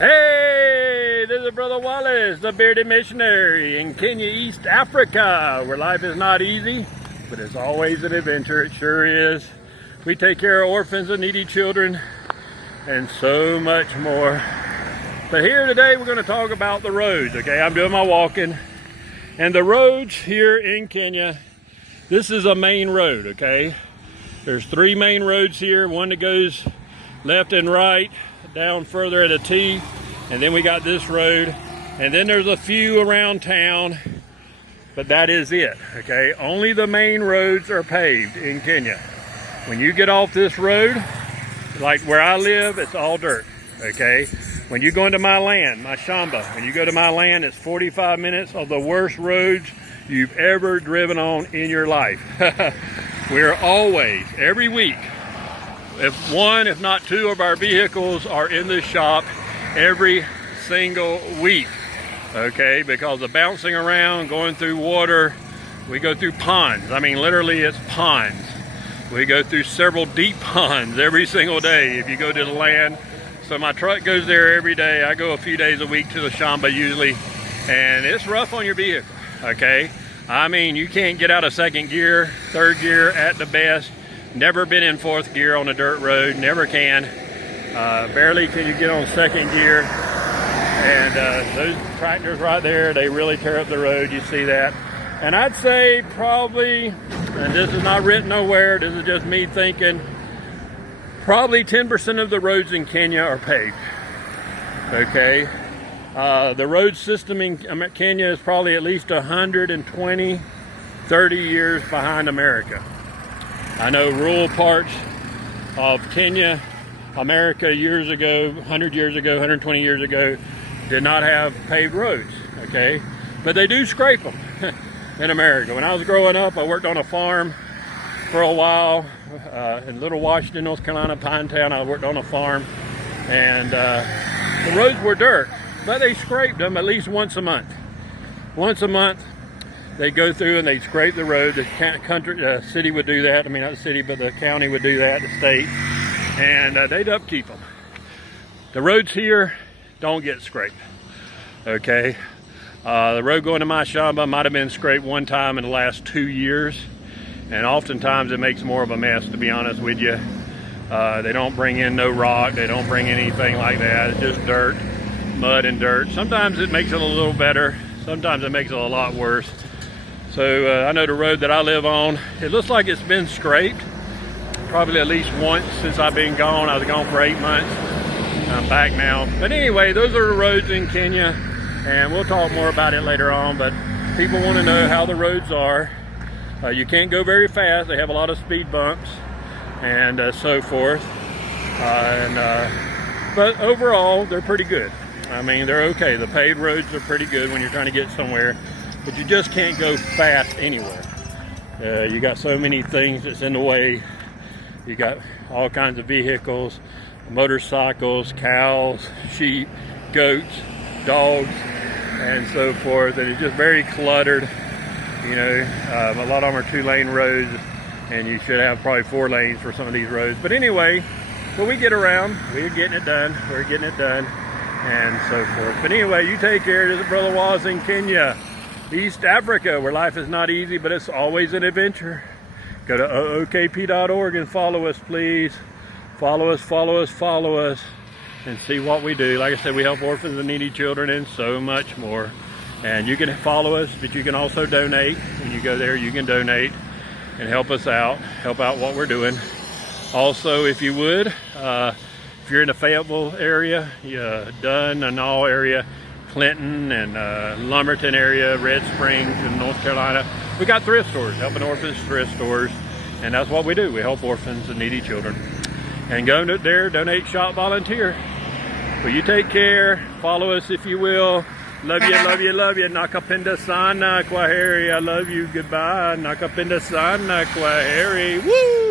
Hey, this is Brother Wallace, the bearded missionary in Kenya, East Africa, where life is not easy, but it's always an adventure. It sure is. We take care of orphans and needy children and so much more. But here today we're going to talk about the roads, okay? I'm doing my walking, and the roads here in Kenya, this is a main road, okay? There's three main roads here, one that goes left and right, down further at a T, and then we got this road, and then there's a few around town, but that is it, okay? Only the main roads are paved in Kenya. When you get off this road, like where I live, it's all dirt, okay? When you go into my land, my Shamba, when you go to my land, it's 45 minutes of the worst roads you've ever driven on in your life. We're always, every week, if one, if not two of our vehicles are in the shop every single week, okay? Because of bouncing around, going through water, we go through ponds. I mean, literally it's ponds. We go through several deep ponds every single day if you go to the land. So my truck goes there every day. I go a few days a week to the Shamba usually, and it's rough on your vehicle, okay? I mean, you can't get out of second gear, third gear at the best. Never been in fourth gear on a dirt road, never can. Barely can you get on second gear. And those tractors right there, they really tear up the road, you see that. And I'd say probably, and this is not written nowhere, this is just me thinking, probably 10% of the roads in Kenya are paved, okay? The road system in Kenya is probably at least 120, 30 years behind America. I know rural parts of Kenya, America years ago, 100 years ago, 120 years ago, did not have paved roads, okay? But they do scrape them in America. When I was growing up, I worked on a farm for a while in Little Washington, North Carolina, Pinetown. I worked on a farm, and the roads were dirt, but they scraped them at least once a month. Once a month, they go through and they scrape the road. The city would do that. I mean, not the city, but the county would do that, the state, and they'd upkeep them. The roads here don't get scraped, okay? The road going to my Shamba might have been scraped one time in the last 2 years, and oftentimes it makes more of a mess, to be honest with you. They don't bring in no rock. They don't bring anything like that. It's just dirt, mud and dirt. Sometimes it makes it a little better. Sometimes it makes it a lot worse. So I know the road that I live on, it looks like it's been scraped probably at least once since I've been gone. I was gone for 8 months. I'm back now. But anyway, those are the roads in Kenya, and we'll talk more about it later on. But people want to know how the roads are. You can't go very fast. They have a lot of speed bumps and so forth. But overall, they're pretty good. I mean, they're okay. The paved roads are pretty good when you're trying to get somewhere. But you just can't go fast anywhere. You got so many things that's in the way. You got all kinds of vehicles, motorcycles, cows, sheep, goats, dogs, and so forth. And it's just very cluttered. You know, a lot of them are 2-lane roads, and you should have probably 4 lanes for some of these roads. But anyway, when we get around, we're getting it done. We're getting it done, and so forth. But anyway, you take care. This is Brother Wallace in Kenya, East Africa, where life is not easy, but it's always an adventure. Go to ookp.org and follow us, please. Follow us, follow us, follow us, and see what we do. Like I said, we help orphans and needy children and so much more. And you can follow us, but you can also donate. When you go there, you can donate and help us out, help out what we're doing. Also, if you would, if you're in the Fayetteville area, Dunn and all area, Clinton and Lumberton area, Red Springs in North Carolina, we got thrift stores, helping orphans, thrift stores, and that's what we do. We help orphans and needy children. And go there, donate, shop, volunteer. Well, you take care. Follow us if you will. Love you, love you, love you. Nakapinda sana kwaheri. I love you. Goodbye. Nakapinda sana kwaheri. Woo!